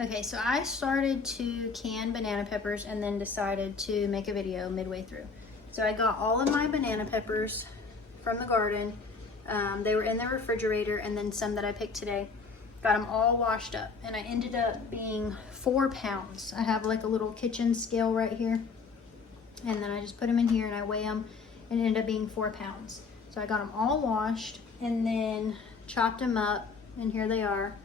Okay, so I started to can banana peppers and then decided to make a video midway through. So I got all of my banana peppers from the garden. They were in the refrigerator, and then some that I picked today. Got them all washed up, and I ended up being 4 pounds. I have like a little kitchen scale right here, and then I just put them in here and I weigh them, and it ended up being 4 pounds. So I got them all washed and then chopped them up, and here they are.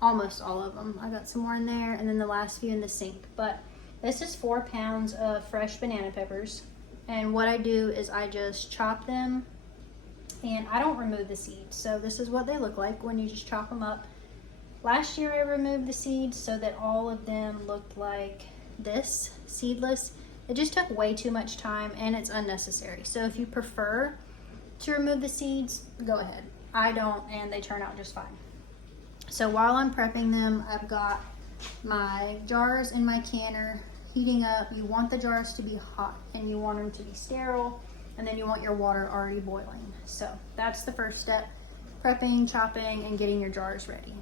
Almost all of them. I got some more in there, and then the last few in the sink. But this is 4 pounds of fresh banana peppers, and what I do is I just chop them, and I don't remove the seeds. So this is what they look like when you just chop them up. Last year I removed the seeds so that all of them looked like this, seedless. It just took way too much time, and it's unnecessary. So if you prefer to remove the seeds, go ahead. I don't, and they turn out just fine. So while I'm prepping them, I've got my jars in my canner heating up. You want the jars to be hot, and you want them to be sterile, and then you want your water already boiling. So that's the first step: prepping, chopping, and getting your jars ready.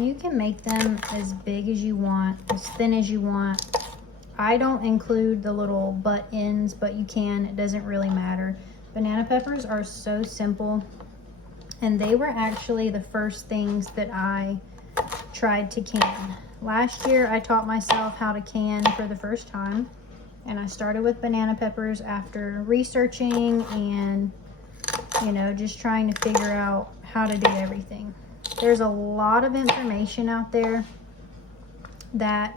You can make them as big as you want, as thin as you want. I don't include the little butt ends, but you can. It doesn't really matter. Banana peppers are so simple, and they were actually the first things that I tried to can. Last year, I taught myself how to can for the first time, and I started with banana peppers after researching and, just trying to figure out how to do everything. There's a lot of information out there that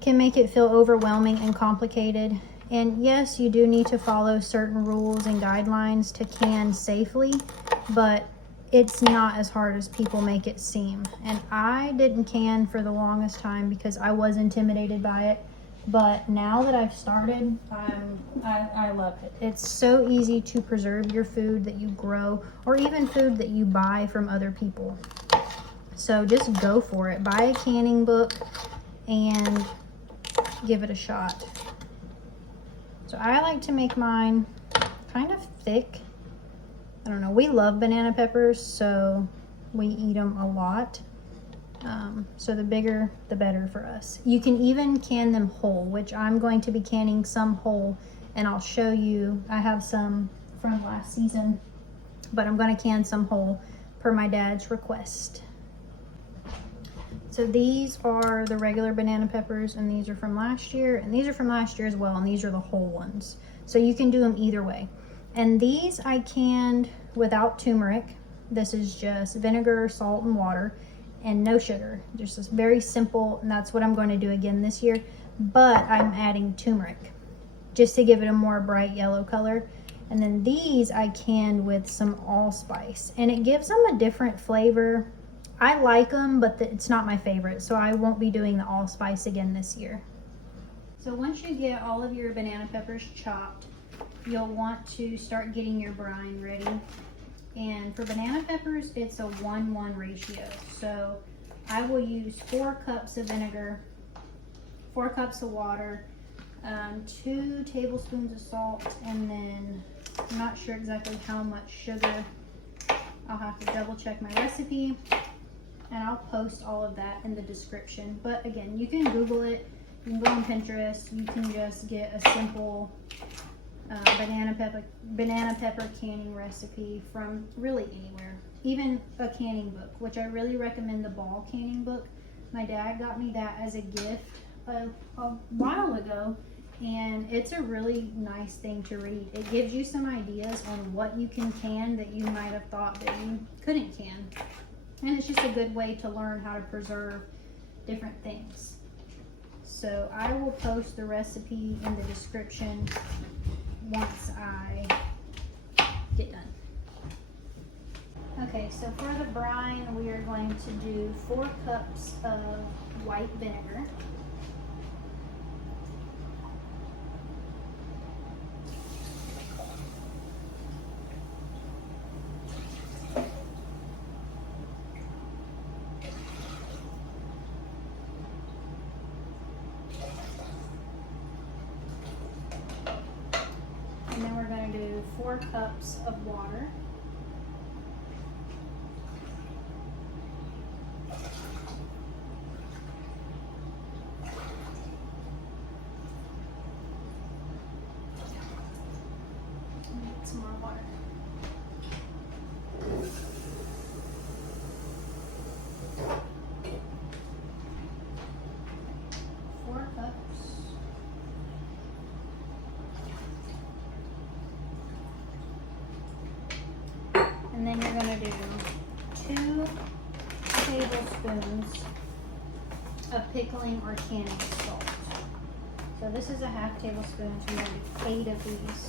can make it feel overwhelming and complicated. And yes, you do need to follow certain rules and guidelines to can safely, but it's not as hard as people make it seem. And I didn't can for the longest time because I was intimidated by it. But now that I've started, I love it. It's so easy to preserve your food that you grow, or even food that you buy from other people. So just go for it. Buy a canning book and give it a shot. So I like to make mine kind of thick. I don't know, we love banana peppers, so we eat them a lot. So the bigger, the better for us. You can even can them whole, which I'm going to be canning some whole, and I'll show you. I have some from last season, but I'm going to can some whole per my dad's request. So these are the regular banana peppers, and these are from last year, and these are from last year as well, and these are the whole ones. So you can do them either way. And these I canned without turmeric. This is just vinegar, salt, and water, and no sugar. Just this very simple, and that's what I'm going to do again this year. But I'm adding turmeric just to give it a more bright yellow color. And then these I canned with some allspice, and it gives them a different flavor. I like them, but it's not my favorite, so I won't be doing the allspice again this year. So once you get all of your banana peppers chopped, you'll want to start getting your brine ready. And for banana peppers, it's a 1:1 ratio. So I will use 4 cups of vinegar, 4 cups of water, 2 tablespoons of salt, and then I'm not sure exactly how much sugar. I'll have to double check my recipe, and I'll post all of that in the description. But again, you can Google it, you can go on Pinterest, you can just get a simple banana pepper canning recipe from really anywhere. Even a canning book, which I really recommend the Ball canning book. My dad got me that as a gift a while ago, and it's a really nice thing to read. It gives you some ideas on what you can that you might have thought that you couldn't can. And it's just a good way to learn how to preserve different things. So I will post the recipe in the description once I get done. Okay, so for the brine, we are going to do 4 cups of white vinegar. And then we're going to do 4 cups of water. Get some more water. 4 cups. And then you're going to do 2 tablespoons of pickling or canning salt. So this is a half tablespoon, so you're going to do 8 of these.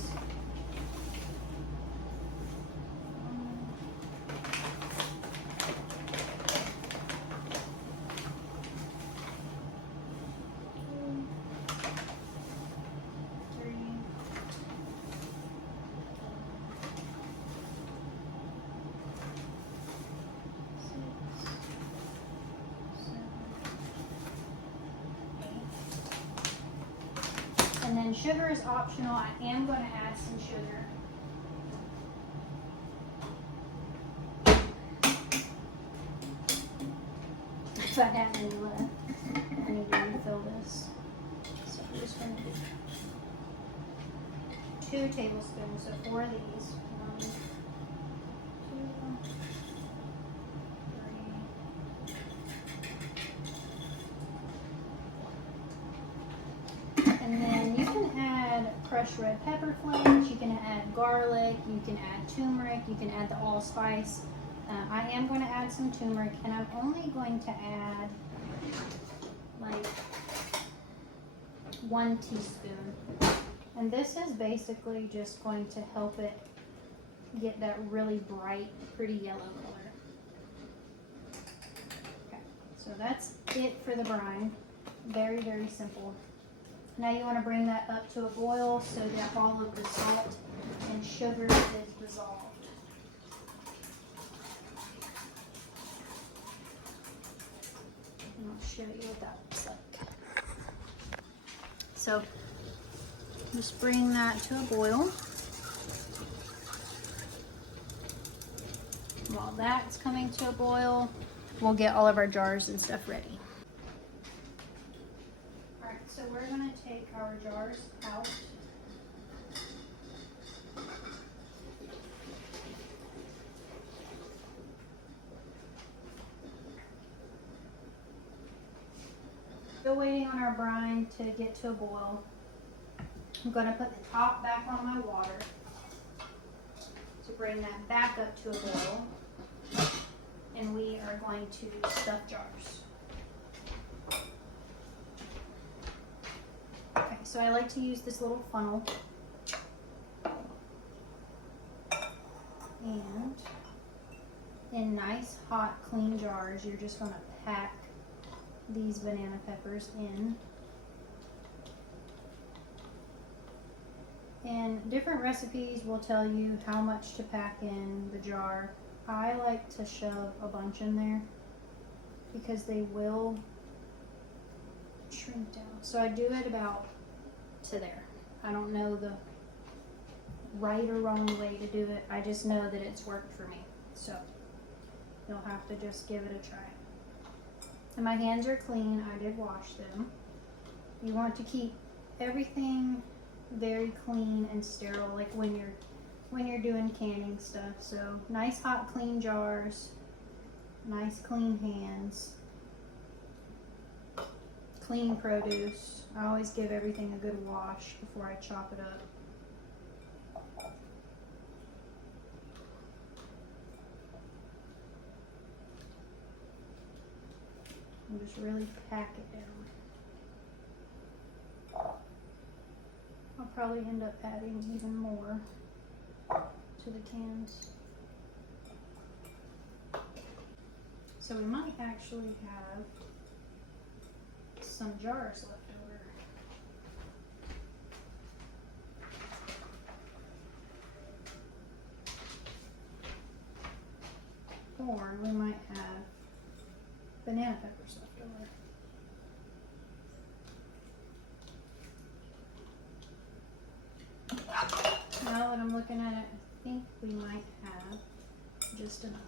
And then sugar is optional. I am going to add some sugar. If I have any left, I need to refill this. So I'm just going to do 2 tablespoons, so 4 of these. 1, 2, 3. And then you can add crushed red pepper flakes, you can add garlic, you can add turmeric, you can add the allspice. I am going to add some turmeric, and I'm only going to add like 1 teaspoon. And this is basically just going to help it get that really bright, pretty yellow color. Okay, so that's it for the brine. Very, very simple. Now you want to bring that up to a boil so that all of the salt and sugar is dissolved. And I'll show you what that looks like. So just bring that to a boil. While that's coming to a boil, we'll get all of our jars and stuff ready. Alright, so we're going to take our jars out. Still waiting on our brine to get to a boil. I'm going to put the top back on my water to bring that back up to a boil. And we are going to stuff jars. Okay, so I like to use this little funnel. And in nice, hot, clean jars, you're just going to pack these banana peppers in. And different recipes will tell you how much to pack in the jar. I like to shove a bunch in there because they will shrink down. So I do it about to there. I don't know the right or wrong way to do it. I just know that it's worked for me. So you'll have to just give it a try. And my hands are clean. I did wash them. You want to keep everything very clean and sterile, like when you're doing canning stuff. So nice, hot, clean jars, nice, clean hands, clean produce. I always give everything a good wash before I chop it up. And just really pack it down. I'll probably end up adding even more to the cans. So we might actually have some jars left over. Or we might have banana peppers left over. Now that I'm looking at it, I think we might have just enough.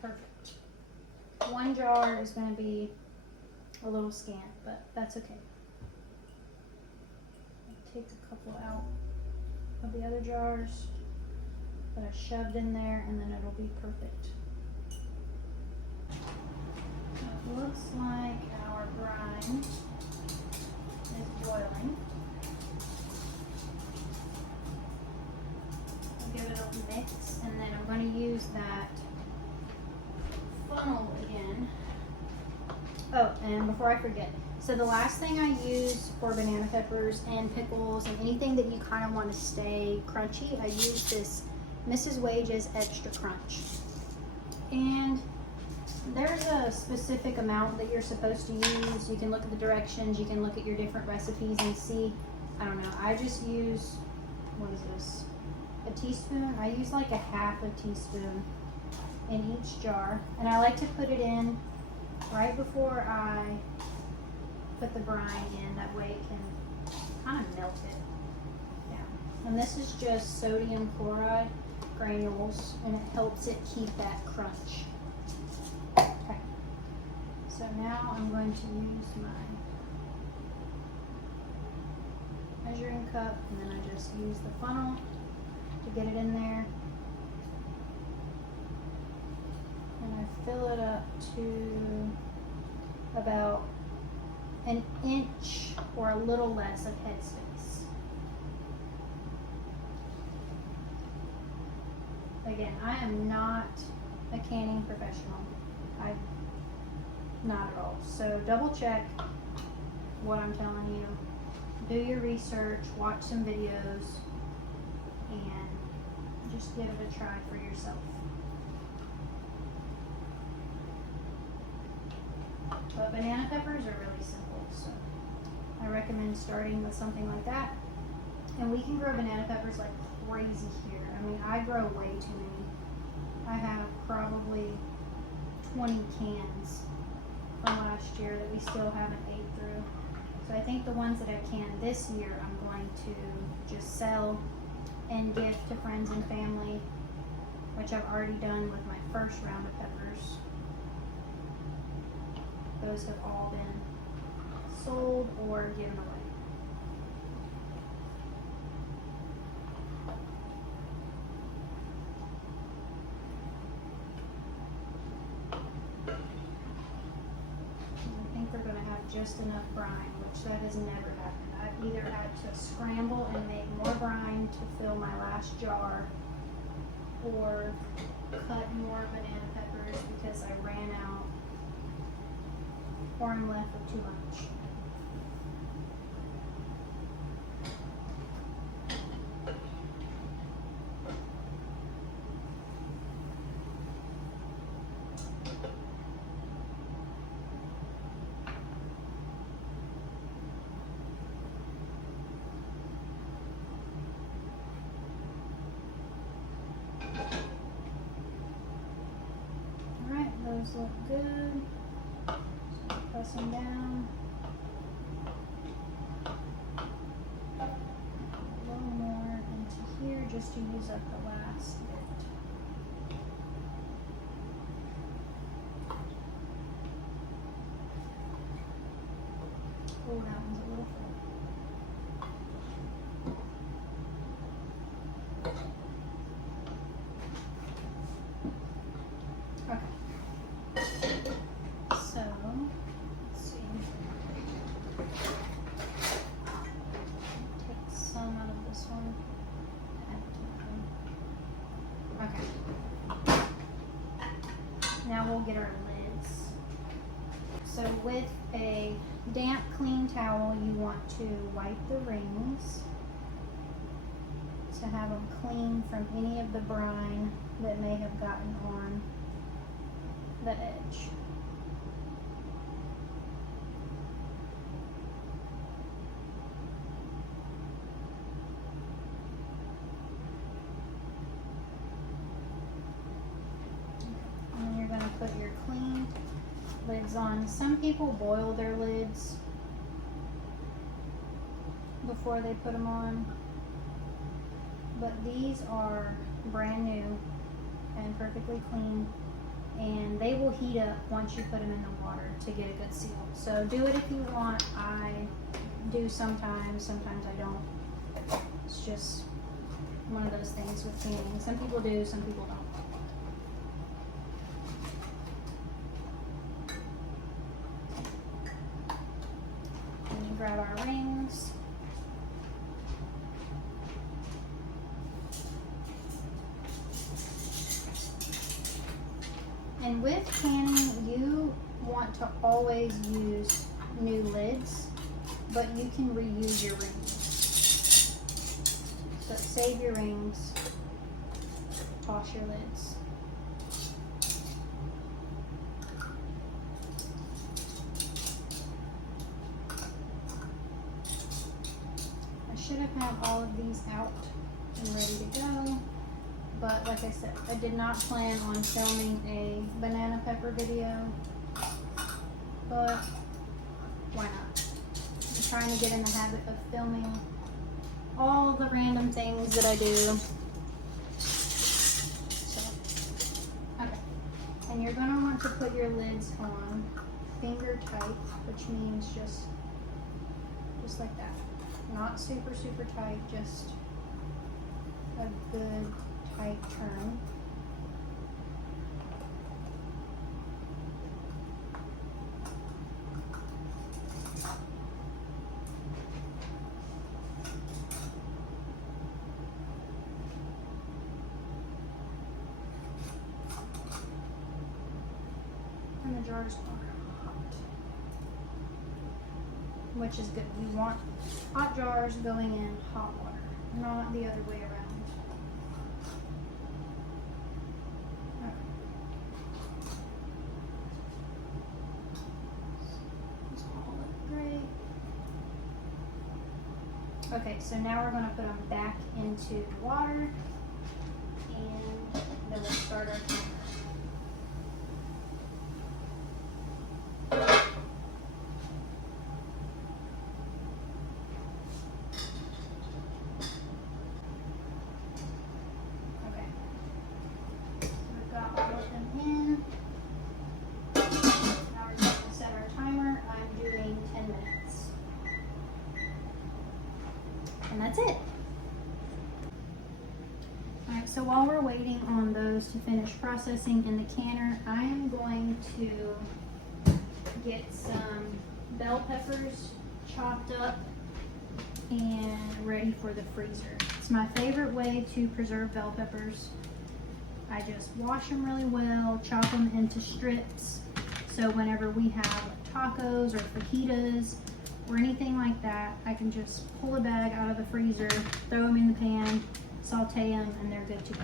Perfect. One jar is going to be a little scant, but that's okay. I'll take a couple out of the other jars that I shoved in there, and then it'll be perfect. It looks like our brine is boiling. I'll give it a mix, and then I'm going to use that funnel again. Oh, and before I forget, so the last thing I use for banana peppers and pickles and anything that you kind of want to stay crunchy, I use this Mrs. Wage's Extra Crunch. And there's a specific amount that you're supposed to use. You can look at the directions, you can look at your different recipes and see. I don't know, I just use, what is this? A teaspoon? I use like a half a teaspoon in each jar. And I like to put it in right before I put the brine in. That way it can kind of melt it down. And this is just sodium chloride granules, and it helps it keep that crunch. Okay, so now I'm going to use my measuring cup, and then I just use the funnel to get it in there, and I fill it up to about an inch or a little less of headspace. Again, I am not a canning professional. I'm not at all. So double check what I'm telling you. Do your research, watch some videos, and just give it a try for yourself. But banana peppers are really simple, so I recommend starting with something like that. And we can grow banana peppers like crazy here. I mean, I grow way too many. I have probably 20 cans from last year that we still haven't ate through. So I think the ones that I canned this year, I'm going to just sell and give to friends and family, which I've already done with my first round of peppers. Those have all been sold or given away. Just enough brine, which that has never happened. I've either had to scramble and make more brine to fill my last jar, or cut more banana peppers because I ran out or I'm left with too much. Those look good. So press them down. A little more into here just to use up the last bit. Oh, that one's a little full. Now we'll get our lids. So So with a damp, clean towel, you want to wipe the rings to have them clean from any of the brine that may have gotten on the edge. And then you're going to put your clean lids on. Some people boil their lids before they put them on, but these are brand new and perfectly clean, and they will heat up once you put them in the water to get a good seal. So do it if you want. I do sometimes I don't. It's just one of those things with canning. Some people do, some people don't. Grab our rings. And with canning, you want to always use new lids, but you can reuse your rings. So save your rings, wash your lids. Should have had all of these out and ready to go, but like I said, I did not plan on filming a banana pepper video, but why not? I'm trying to get in the habit of filming all the random things that I do. So, okay, and you're going to want to put your lids on finger tight, which means just like that. Not super, super tight, just a good tight turn. And the jars are hot, which is good. We want hot jars going in hot water, not the other way around. Okay. This all look great. Okay, so now we're going to put them back into the water, and then we'll start our timer. And that's it. Alright, so while we're waiting on those to finish processing in the canner, I am going to get some bell peppers chopped up and ready for the freezer. It's my favorite way to preserve bell peppers. I just wash them really well, chop them into strips, so whenever we have tacos or fajitas or anything like that, I can just pull a bag out of the freezer, throw them in the pan, saute them, and they're good to go.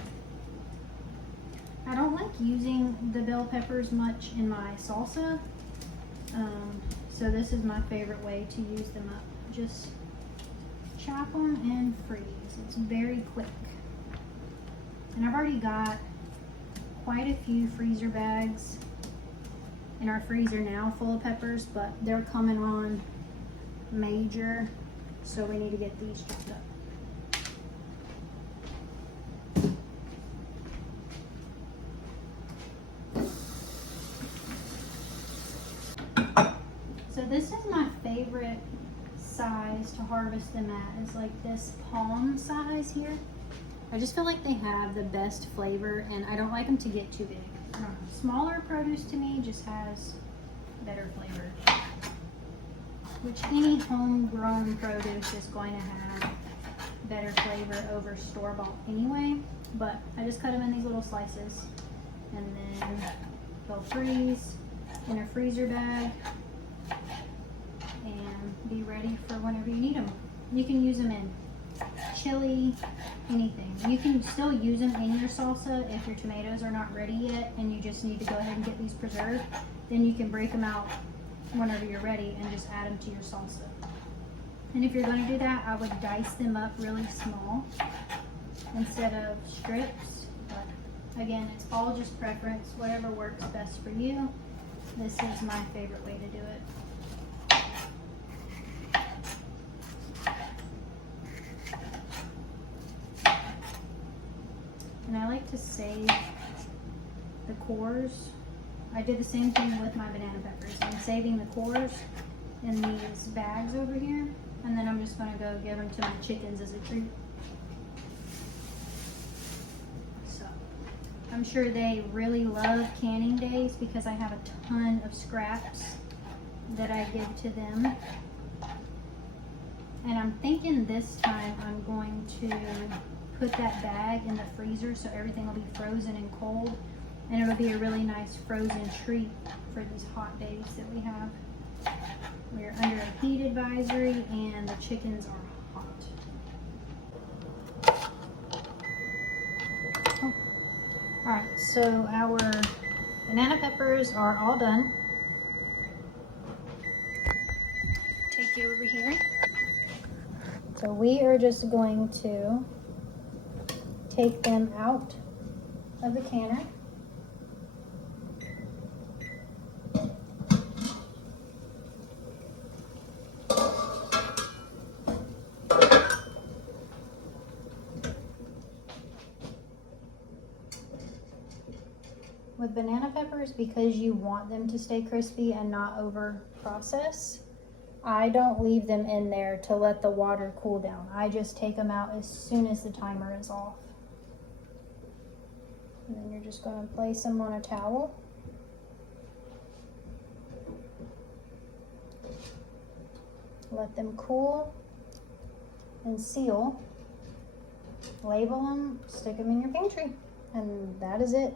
I don't like using the bell peppers much in my salsa, so this is my favorite way to use them up. Just chop them and freeze. It's very quick. And I've already got quite a few freezer bags in our freezer now full of peppers, but they're coming on major, so we need to get these chopped up. So this is my favorite size to harvest them at, is like this palm size here. I just feel like they have the best flavor, and I don't like them to get too big. I don't know. Smaller produce to me just has better flavor, which any homegrown produce is going to have better flavor over store-bought anyway. But I just cut them in these little slices, and then they'll freeze in a freezer bag ready for whenever you need them. You can use them in chili, anything. You can still use them in your salsa if your tomatoes are not ready yet and you just need to go ahead and get these preserved. Then you can break them out whenever you're ready and just add them to your salsa. And if you're going to do that, I would dice them up really small instead of strips. But again, it's all just preference, whatever works best for you. This is my favorite way to do it. And I like to save the cores. I did the same thing with my banana peppers. I'm saving the cores in these bags over here, and then I'm just going to go give them to my chickens as a treat. So I'm sure they really love canning days because I have a ton of scraps that I give to them. And I'm thinking this time I'm going to put that bag in the freezer so everything will be frozen and cold, and it'll be a really nice frozen treat for these hot days that we have. We're under a heat advisory and the chickens are hot. Oh. Alright, so our banana peppers are all done. Take you over here. So we are just going to take them out of the canner. With banana peppers, because you want them to stay crispy and not over process, I don't leave them in there to let the water cool down. I just take them out as soon as the timer is off. And then you're just going to place them on a towel. Let them cool and seal. Label them, stick them in your pantry, and that is it.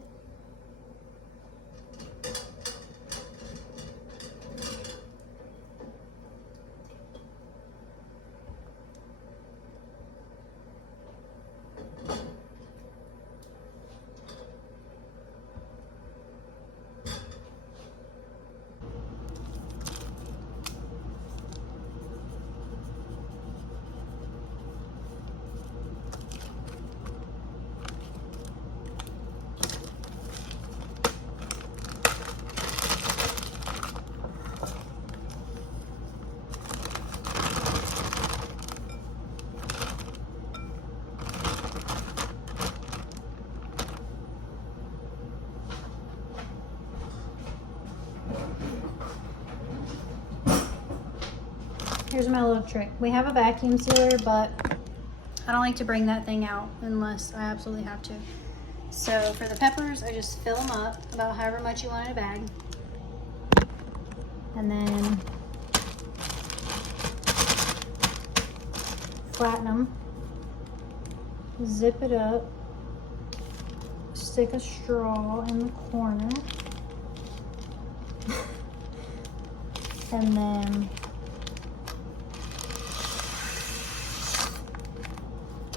Here's my little trick. We have a vacuum sealer, but I don't like to bring that thing out unless I absolutely have to. So for the peppers, I just fill them up about however much you want in a bag. And then flatten them, zip it up, stick a straw in the corner, and then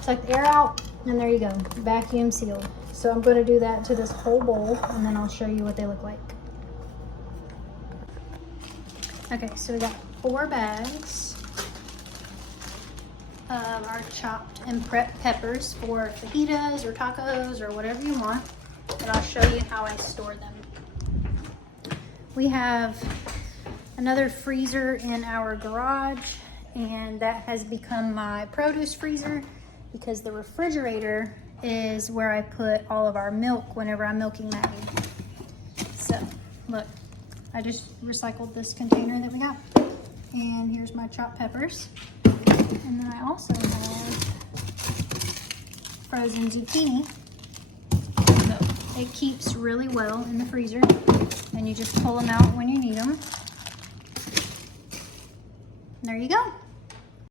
suck the air out, and there you go, vacuum sealed. So I'm going to do that to this whole bowl, and then I'll show you what they look like. Okay, so we got 4 bags of our chopped and prepped peppers for fajitas or tacos or whatever you want, and I'll show you how I store them. We have another freezer in our garage, and that has become my produce freezer, because the refrigerator is where I put all of our milk whenever I'm milking Maggie. So, look, I just recycled this container that we got. And here's my chopped peppers. And then I also have frozen zucchini. So it keeps really well in the freezer. And you just pull them out when you need them. And there you go.